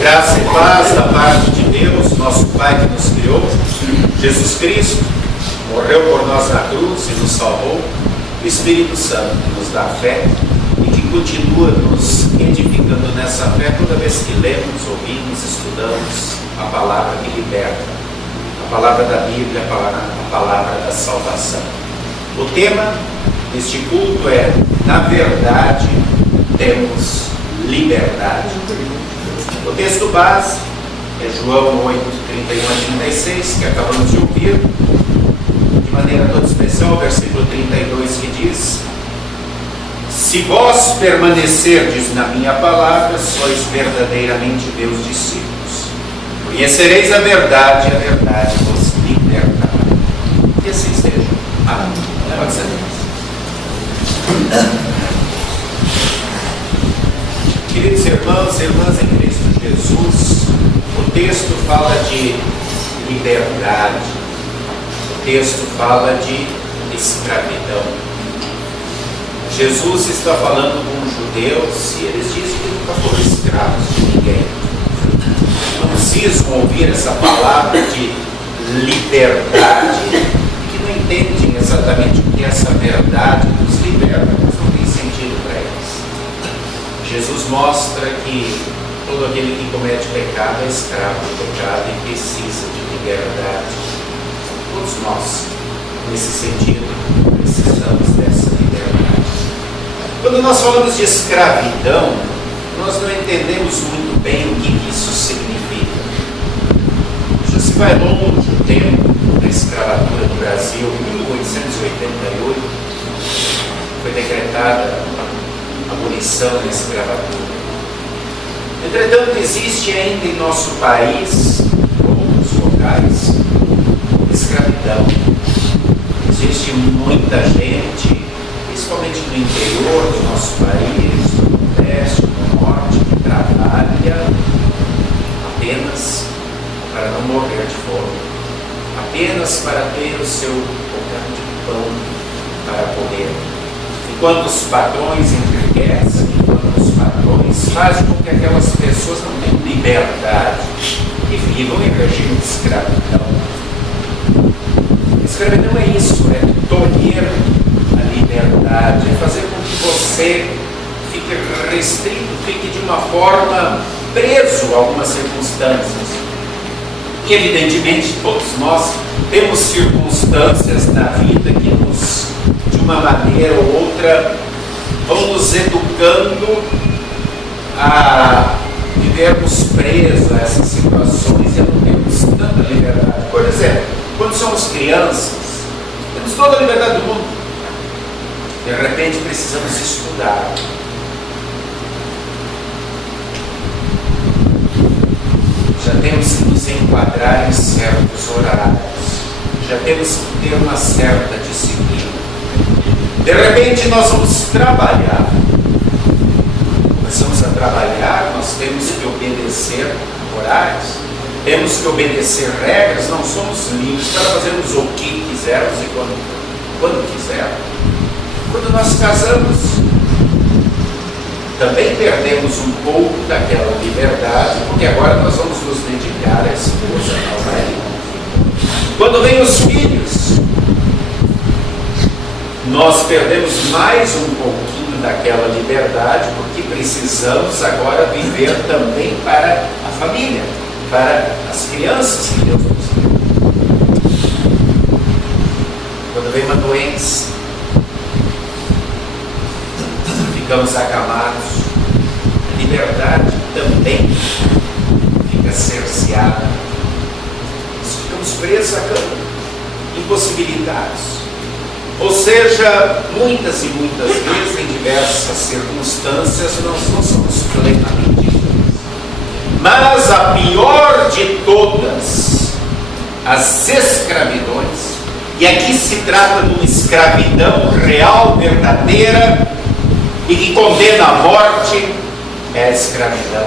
Graça e paz da parte de Deus, nosso Pai que nos criou, Jesus Cristo, morreu por nós na cruz e nos salvou, o Espírito Santo que nos dá fé e que continua nos edificando nessa fé toda vez que lemos, ouvimos, estudamos a palavra que liberta, a palavra da Bíblia, a palavra da salvação. O tema deste culto é: na verdade, temos liberdade. O texto base é João 8, 31 a 36, que acabamos de ouvir, de maneira toda especial, o versículo 32, que diz: se vós permanecerdes na minha palavra, sois verdadeiramente meus discípulos. Conhecereis a verdade vos libertará. Que assim seja. Amém. Pode ser. Queridos irmãos e irmãs em Cristo Jesus, o texto fala de liberdade, o texto fala de escravidão. Jesus está falando com os judeus e eles dizem que nunca foram escravos de ninguém. Não precisam ouvir essa palavra de liberdade, que não entendem exatamente o que essa verdade nos liberta, mas não tem sentido para eles. Jesus mostra que todo aquele que comete pecado é escravo do pecado e precisa de liberdade. Todos nós, nesse sentido, precisamos dessa liberdade. Quando nós falamos de escravidão, nós não entendemos muito bem o que isso significa. Já se vai longe o tempo da escravatura no Brasil. Em 1888 foi decretada a abolição da escravatura. Entretanto, existe ainda em nosso país, em outros locais, escravidão. Existe muita gente, principalmente no interior do nosso país, no Nordeste, no Norte, que trabalha apenas para não morrer de fome, apenas para ter o seu bocado de pão para comer. Enquanto os patrões enriquecem, enquanto os patrões fazem com que aquelas pessoas não tenham liberdade e vivam em regime de escravidão. Escravidão é isso, é tolher a liberdade, é fazer com que você fique restrito, fique de uma forma preso a algumas circunstâncias. E evidentemente todos nós temos circunstâncias na vida que nos, de uma maneira ou outra, vão nos educando a vivermos presos a essas situações e não temos tanta liberdade. Por exemplo, quando somos crianças, temos toda a liberdade do mundo. De repente precisamos estudar. Já temos que nos enquadrar em certos horários. Já temos que ter uma certa disciplina. De repente nós vamos trabalhar. Começamos a trabalhar, nós temos que obedecer horários, temos que obedecer regras, não somos livres para fazermos o que quisermos e quando quisermos. Quando nós casamos, também perdemos um pouco daquela liberdade, porque agora nós vamos nos dedicar à esposa, ao marido. Quando vêm os filhos, nós perdemos mais um pouquinho daquela liberdade, porque precisamos agora viver também para a família, para as crianças que Deus nos deu. Quando vem uma doença, ficamos acamados, a liberdade também fica cerceada, nós ficamos presos à cama, impossibilitados. Ou seja, muitas e muitas vezes, em diversas circunstâncias, nós não somos plenamente livres. Mas a pior de todas as escravidões, e aqui se trata de uma escravidão real, verdadeira, e que condena à morte, é a escravidão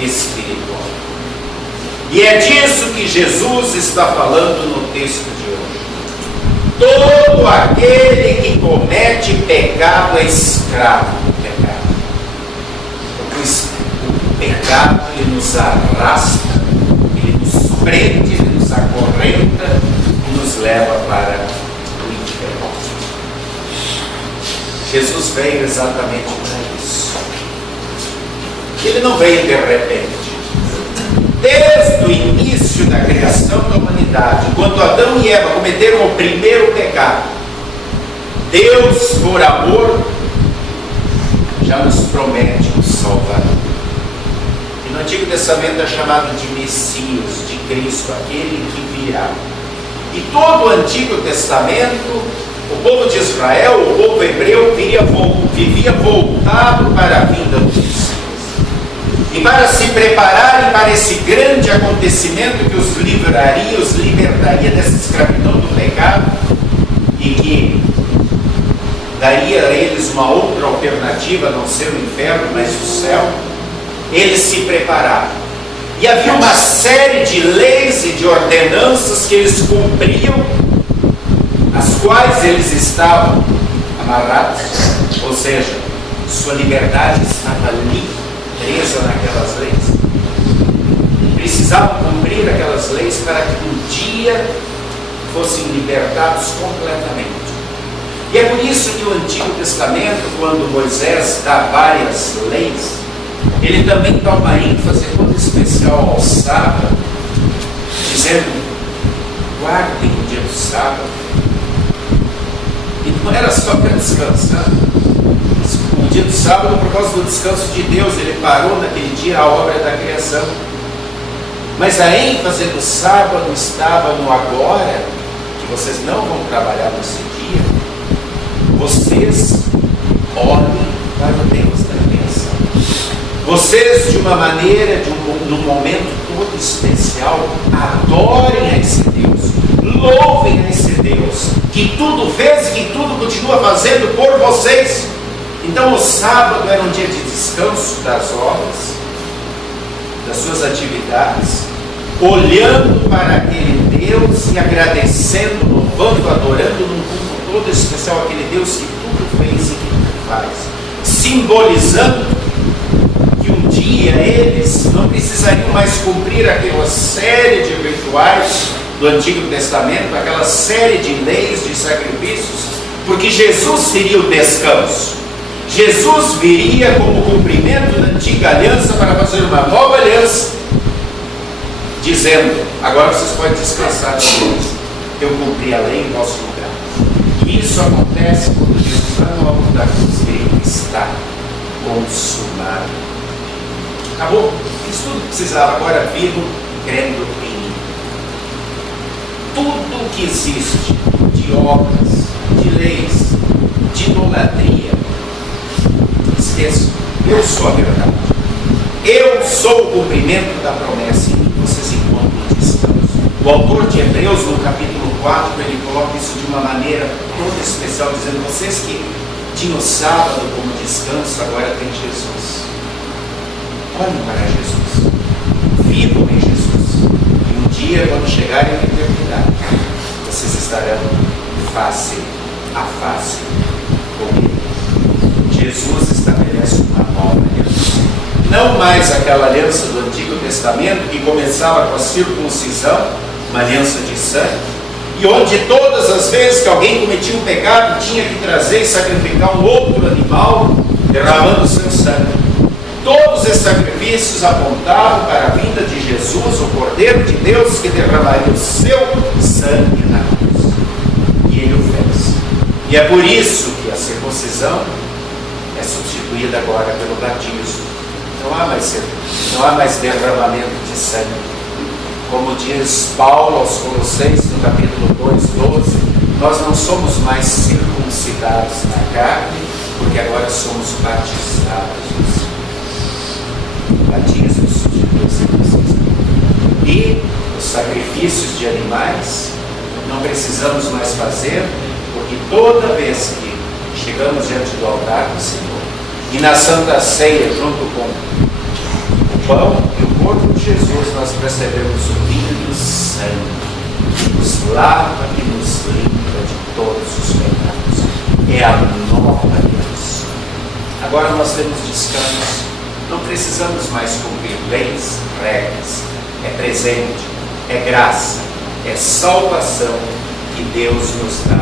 espiritual. E é disso que Jesus está falando no texto de hoje. Todo aquele que comete pecado é escravo do pecado. pecado, ele nos arrasta, ele nos prende, ele nos acorrenta e nos leva para o inferno. Jesus veio exatamente para isso. Ele não veio de repente. Desde o início da criação da humanidade, quando Adão e Eva cometeram o primeiro pecado, Deus, por amor, já nos promete um Salvador. E no Antigo Testamento é chamado de Messias, de Cristo, aquele que virá. E todo o Antigo Testamento, o povo de Israel, o povo hebreu, vivia voltado para a vinda do Messias. E para se prepararem para esse grande acontecimento que os livraria, os libertaria dessa escravidão do pecado e que daria a eles uma outra alternativa, não ser o inferno, mas o céu, eles se prepararam. E havia uma série de leis e de ordenanças que eles cumpriam, as quais eles estavam amarrados, ou seja, sua liberdade estava ali, presa naquelas leis. Precisavam cumprir aquelas leis para que um dia fossem libertados completamente. E é por isso que o Antigo Testamento, quando Moisés dá várias leis, ele também dá uma ênfase toda especial ao sábado, dizendo: guardem o dia do sábado. E não era só para descansar. O dia do sábado, por causa do descanso de Deus, ele parou naquele dia a obra da criação. Mas a ênfase do sábado estava no agora, que vocês não vão trabalhar nesse dia. Vocês olhem para o Deus da criação. Vocês, de uma maneira, num momento todo especial, adorem a esse Deus, louvem a esse Deus, que tudo fez e que tudo continua fazendo por vocês. Então o sábado era um dia de descanso das obras, das suas atividades, olhando para aquele Deus e agradecendo, louvando, adorando num culto todo especial aquele Deus que tudo fez e que tudo faz, simbolizando que um dia eles não precisariam mais cumprir aquela série de rituais do Antigo Testamento, aquela série de leis, de sacrifícios, porque Jesus seria o descanso. Jesus viria como cumprimento da antiga aliança para fazer uma nova aliança, dizendo: agora vocês podem descansar da lei, eu cumpri a lei em vosso lugar. E isso acontece quando Jesus vai no alto da cruz e ele está consumado. Acabou. Isso tudo que precisava, agora vivo crendo em mim. Tudo que existe de obras, de leis, de idolatria, esqueçam, eu sou a verdade. Eu sou o cumprimento da promessa, em mim vocês encontram descanso. O autor de Hebreus, no capítulo 4, ele coloca isso de uma maneira toda especial, dizendo: vocês que tinham o sábado como descanso, agora tem Jesus. Olhem para Jesus, vivam em Jesus, e um dia, quando chegarem à eternidade, vocês estarão face a face com Ele. Jesus estabelece uma nova aliança. Não mais aquela aliança do Antigo Testamento que começava com a circuncisão, uma aliança de sangue, e onde todas as vezes que alguém cometia um pecado tinha que trazer e sacrificar um outro animal, derramando o seu sangue. Todos esses sacrifícios apontavam para a vinda de Jesus, o Cordeiro de Deus, que derramaria o seu sangue na cruz. E ele o fez. E é por isso que a circuncisão é substituída agora pelo batismo. Não há mais derramamento de sangue. Como diz Paulo aos Colossenses no capítulo 2:12, nós não somos mais circuncidados na carne, porque agora somos batizados no Senhor. Batismo substitui a circuncisão. E os sacrifícios de animais não precisamos mais fazer, porque toda vez que chegamos diante do altar do Senhor e na Santa Ceia, junto com o pão e o corpo de Jesus, nós recebemos o vinho e o sangue que nos lava e nos limpa de todos os pecados. É a nova aliança. Agora nós temos descanso. Não precisamos mais cumprir leis, regras. É presente, é graça, é salvação que Deus nos dá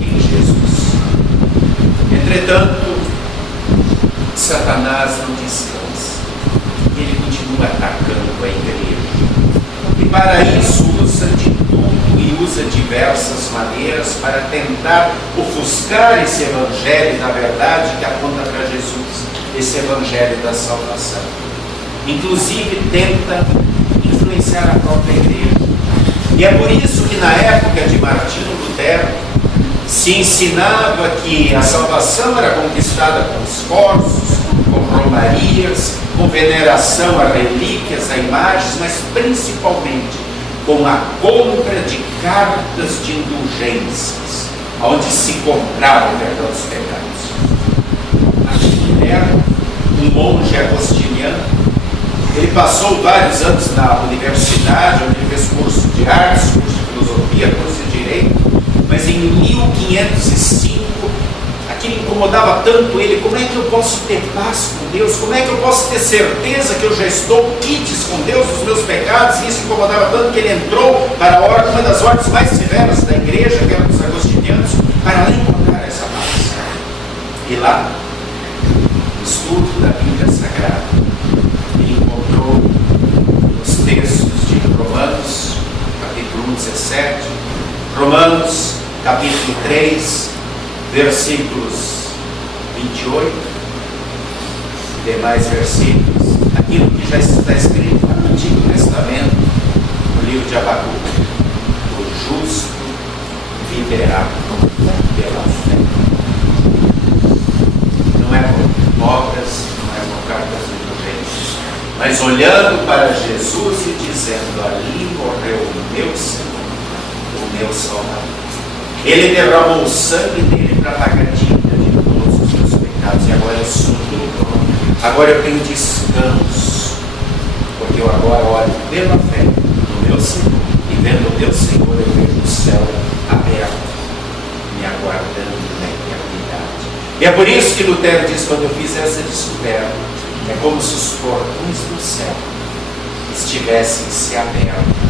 em Jesus. Entretanto, Satanás não descansa. Ele continua atacando a igreja. E para isso usa de tudo e usa diversas maneiras para tentar ofuscar esse evangelho da verdade que aponta para Jesus, esse evangelho da salvação. Inclusive tenta influenciar a própria igreja. E é por isso que na época de Martinho Lutero se ensinava que a salvação era conquistada com esforços, com romarias, com veneração a relíquias, a imagens, mas principalmente com a compra de cartas de indulgências, onde se comprava o perdão dos pecados. Martinho Lutero, um monge agostiniano, ele passou vários anos na universidade, onde ele fez curso de artes, curso de filosofia, curso de direito, mas em 1505, aquilo incomodava tanto ele. Como é que eu posso ter paz com Deus? Como é que eu posso ter certeza que eu já estou quites com Deus dos meus pecados? E isso incomodava tanto que ele entrou para uma das ordens mais severas da igreja, que era dos agostinianos, para lá encontrar essa paz. E lá, no estudo da Bíblia Sagrada, ele encontrou os textos de Romanos, capítulo 17, Romanos, capítulo 3, versículos 28, demais versículos, aquilo que já está escrito no Antigo Testamento, no livro de Abacuque: o justo viverá pela fé. Não é por obras, não é por cartas indulgentes, mas olhando para Jesus e dizendo: ali morreu o meu Senhor, o meu Salvador. Ele derramou o sangue dele para pagar a dívida de todos os meus pecados, e agora eu sou tudo, agora eu tenho descanso, porque eu agora olho pela fé no meu Senhor, e vendo o meu Senhor eu vejo o céu aberto, me aguardando na eternidade. E é por isso que Lutero diz: quando eu fiz essa descoberta, é como se os portões do céu estivessem se abertos.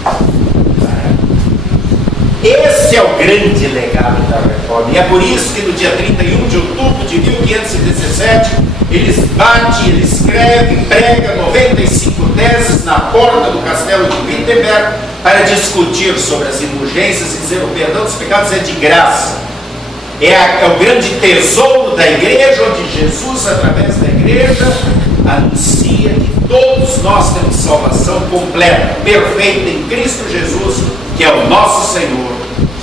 Esse é o grande legado da reforma. E é por isso que no dia 31 de outubro de 1517, eles bate, ele escreve, prega 95 teses na porta do castelo de Wittenberg para discutir sobre as indulgências e dizer: o perdão dos pecados é de graça. É o grande tesouro da igreja, onde Jesus, através da igreja, anuncia que todos nós temos salvação completa, perfeita em Cristo Jesus, que é o nosso Senhor,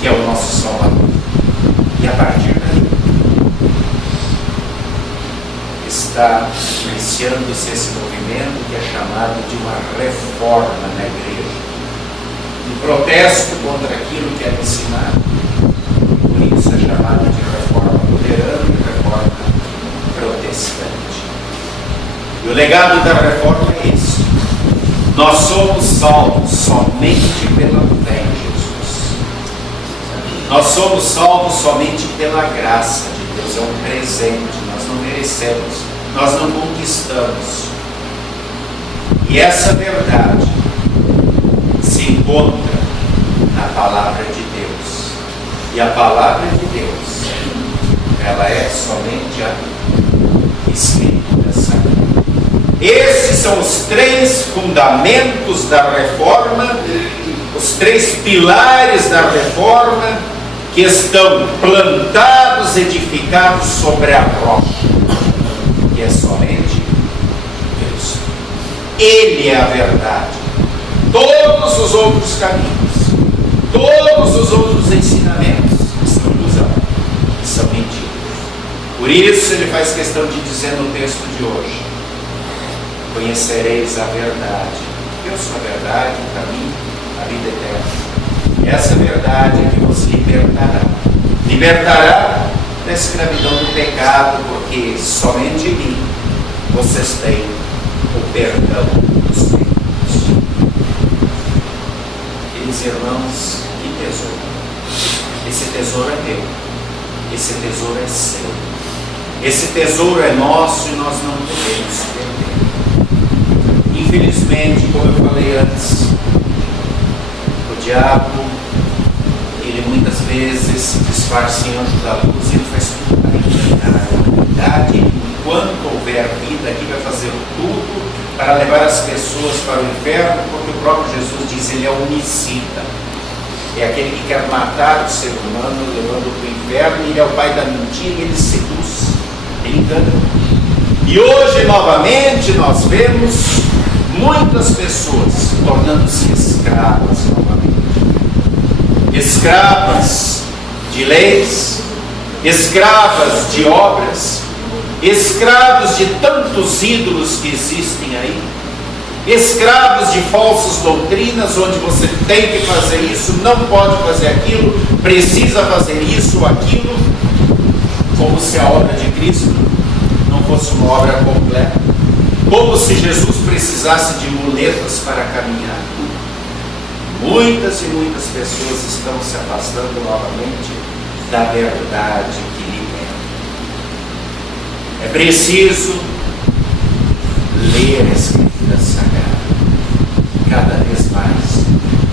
que é o nosso Salvador. E a partir daí está iniciando-se esse movimento que é chamado de uma reforma na igreja, um protesto contra aquilo que é ensinado. Por isso é chamado de reforma luterana e reforma protestante. E o legado da reforma é esse: nós somos salvos somente pela fé em Jesus. Nós somos salvos somente pela graça de Deus. É um presente, nós não merecemos, nós não conquistamos. E essa verdade se encontra na palavra de Deus. E a palavra de Deus, ela é somente a Escritura Sagrada. Esses são os três fundamentos da reforma, os três pilares da reforma, que estão plantados, edificados sobre a rocha, que é somente Cristo. Ele é a verdade. Todos os outros caminhos, todos os outros ensinamentos são ilusão, são mentiras. Por isso ele faz questão de dizer no texto de hoje: conhecereis a verdade. Eu sou a verdade, o caminho, a vida eterna. E essa verdade é que vos libertará. Libertará da escravidão do pecado, porque somente em mim vocês têm o perdão dos pecados. Queridos irmãos, que tesouro! Esse tesouro é meu. Esse tesouro é seu. Esse tesouro é nosso e nós não podemos perder. Infelizmente, como eu falei antes, o diabo, ele muitas vezes se disfarça em anjo da luz, ele faz tudo para enganar a humanidade. Enquanto houver vida aqui, vai fazer tudo para levar as pessoas para o inferno, porque o próprio Jesus diz, ele é homicida. É aquele que quer matar o ser humano, levando para o inferno, e ele é o pai da mentira, e ele seduz, ele engana. E hoje, novamente, nós vemos muitas pessoas tornando-se escravas novamente. Escravas de leis, escravas de obras, escravos de tantos ídolos que existem aí, escravos de falsas doutrinas, onde você tem que fazer isso, não pode fazer aquilo, precisa fazer isso ou aquilo, como se a obra de Cristo não fosse uma obra completa, como se Jesus precisasse de muletas para caminhar. Muitas e muitas pessoas estão se afastando novamente da verdade que liberta. É preciso ler a Escritura Sagrada cada vez mais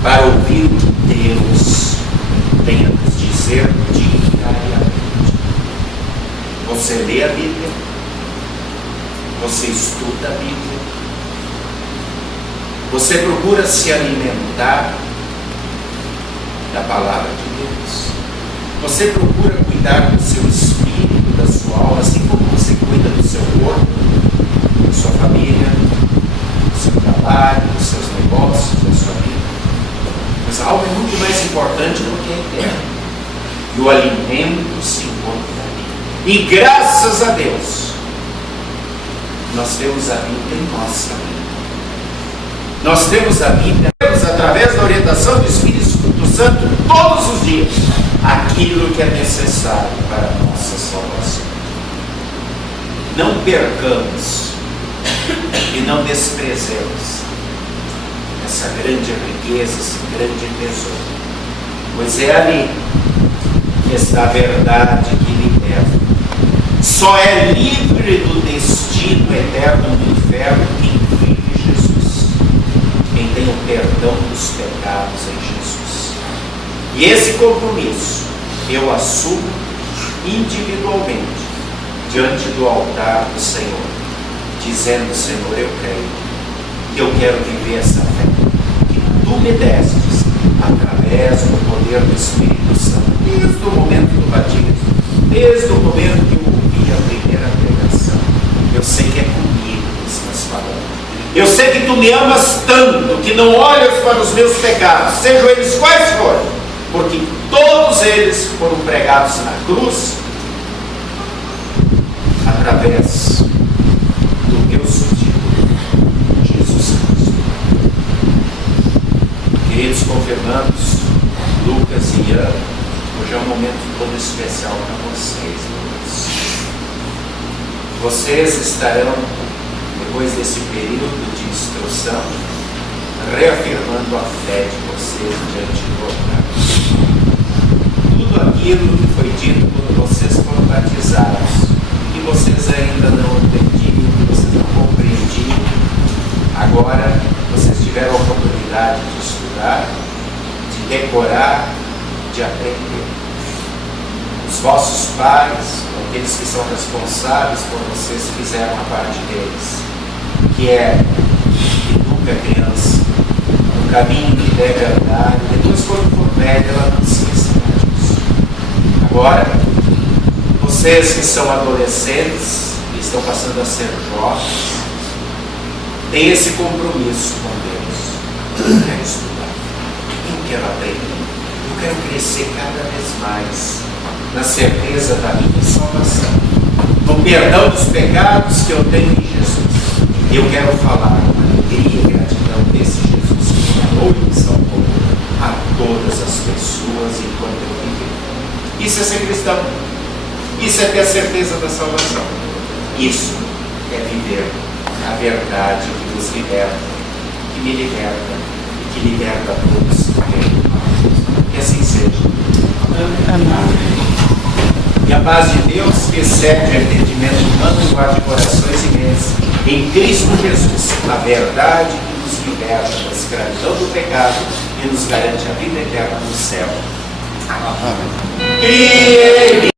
para ouvir o que Deus tem a nos dizer diariamente. Você lê a Bíblia, você estuda a Bíblia, você procura se alimentar da palavra de Deus, você procura cuidar do seu espírito, da sua alma, assim como você cuida do seu corpo, da sua família, do seu trabalho, dos seus negócios, da sua vida. Mas a alma é muito mais importante do que a eterna. E o alimento se encontra ali. E graças a Deus, nós temos a Bíblia em nossa vida. Nós temos a Bíblia, através da orientação do Espírito Santo, todos os dias, aquilo que é necessário para a nossa salvação. Não percamos e não desprezemos essa grande riqueza, esse grande tesouro, pois é ali que está a verdade que liberta. Só é livre do destino eterno do inferno quem vive Jesus, quem tem o perdão dos pecados em Jesus. E esse compromisso eu assumo individualmente diante do altar do Senhor, dizendo: Senhor, eu creio que eu quero viver essa fé que Tu me destes através do poder do Espírito Santo, desde o momento do batismo, desde o momento que eu ouvi a primeira pregação. Eu sei que é comigo que estás falando. Eu sei que Tu me amas tanto que não olhas para os meus pecados, sejam eles quais forem, porque todos eles foram pregados na cruz através do meu substituto, Jesus Cristo. Queridos confirmandos, Lucas e Ian, hoje é um momento todo especial para vocês. Vocês estarão, depois desse período de instrução, reafirmando a fé de vocês diante do altar. Tudo aquilo que foi dito quando vocês foram batizados, que vocês ainda não entendiam, que vocês não compreendiam, agora vocês tiveram a oportunidade de estudar, de decorar, de aprender. Os vossos pais, aqueles que são responsáveis por vocês, fizeram a parte deles, que é educa a criança no caminho que deve andar, e depois, quando for velha, ela não se esquecerá disso. Agora, vocês que são adolescentes, que estão passando a ser jovens, têm esse compromisso com Deus. Eu quero estudar, eu quero aprender, eu quero crescer cada vez mais na certeza da minha salvação, no perdão dos pecados que eu tenho em Jesus. E eu quero falar com alegria e gratidão desse Jesus que amou e me salvou a todas as pessoas enquanto eu viver. Isso é ser cristão. Isso é ter a certeza da salvação. Isso é viver a verdade que nos liberta, que me liberta e que liberta a todos também. Que assim seja. Amém. E a paz de Deus, que excede o entendimento humano, guarde corações e mentes em Cristo Jesus, a verdade que nos liberta da escravidão do pecado e nos garante a vida eterna no céu. Amém.